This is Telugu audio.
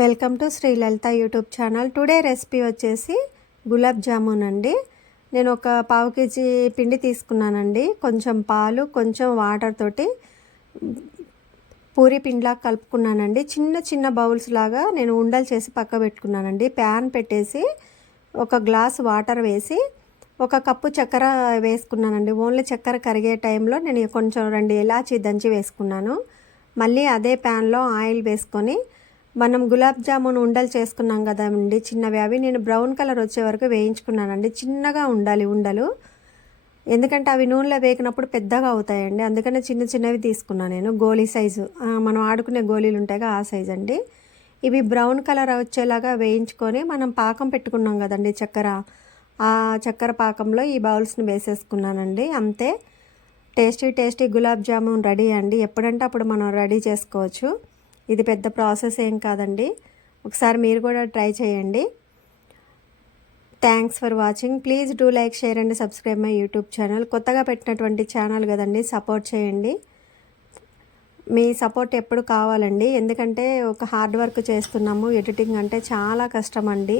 Welcome to Shri Lalitha YouTube channel. Today recipe వచ్చేసి గులాబ్ జామున్ అండి. నేను ఒక పావు కేజీ పిండి తీసుకున్నానండి. కొంచెం పాలు, కొంచెం వాటర్ తోటి పూరి పిండిలా కలుపుకున్నానండి. చిన్న చిన్న బౌల్స్ లాగా నేను ఉండలు చేసి పక్క పెట్టుకున్నానండి. ప్యాన్ పెట్టేసి ఒక గ్లాస్ వాటర్ వేసి ఒక కప్పు చక్కెర వేసుకున్నానండి. ఓన్లీ చక్కెర కరిగే టైంలో నేను కొంచెం 2 ఇలాచీ దంచి వేసుకున్నాను. మళ్ళీ అదే ప్యాన్లో ఆయిల్ వేసుకొని మనం గులాబ్ జామున్ ఉండలు చేసుకున్నాం కదండి చిన్నవి, అవి నేను బ్రౌన్ కలర్ వచ్చే వరకు వేయించుకున్నానండి. చిన్నగా ఉండాలి ఉండలు, ఎందుకంటే అవి నూనెలో వేగినప్పుడు పెద్దగా అవుతాయండి. అందుకనే చిన్న చిన్నవి తీసుకున్నాను నేను. గోలీ సైజు, మనం ఆడుకునే గోళీలు ఉంటాయిగా ఆ సైజు అండి. ఇవి బ్రౌన్ కలర్ వచ్చేలాగా వేయించుకొని మనం పాకం పెట్టుకున్నాం కదండి చక్కెర, ఆ చక్కెర పాకంలో ఈ బౌల్స్ని వేసేసుకున్నానండి. అంతే, టేస్టీ గులాబ్ జామున్ రెడీ అండి. ఎప్పుడంటే అప్పుడు మనం రెడీ చేసుకోవచ్చు. ఇది పెద్ద ప్రాసెస్ ఏం కాదండి. ఒకసారి మీరు కూడా ట్రై చేయండి. Thanks for watching. Please do like, share and subscribe my YouTube channel. కొత్తగా పెట్టినటువంటి ఛానల్ కదండి, సపోర్ట్ చేయండి. మీ సపోర్ట్ ఎప్పుడు కావాలండి, ఎందుకంటే ఒక హార్డ్ వర్క్ చేస్తున్నాము. ఎడిటింగ్ అంటే చాలా కష్టం అండి.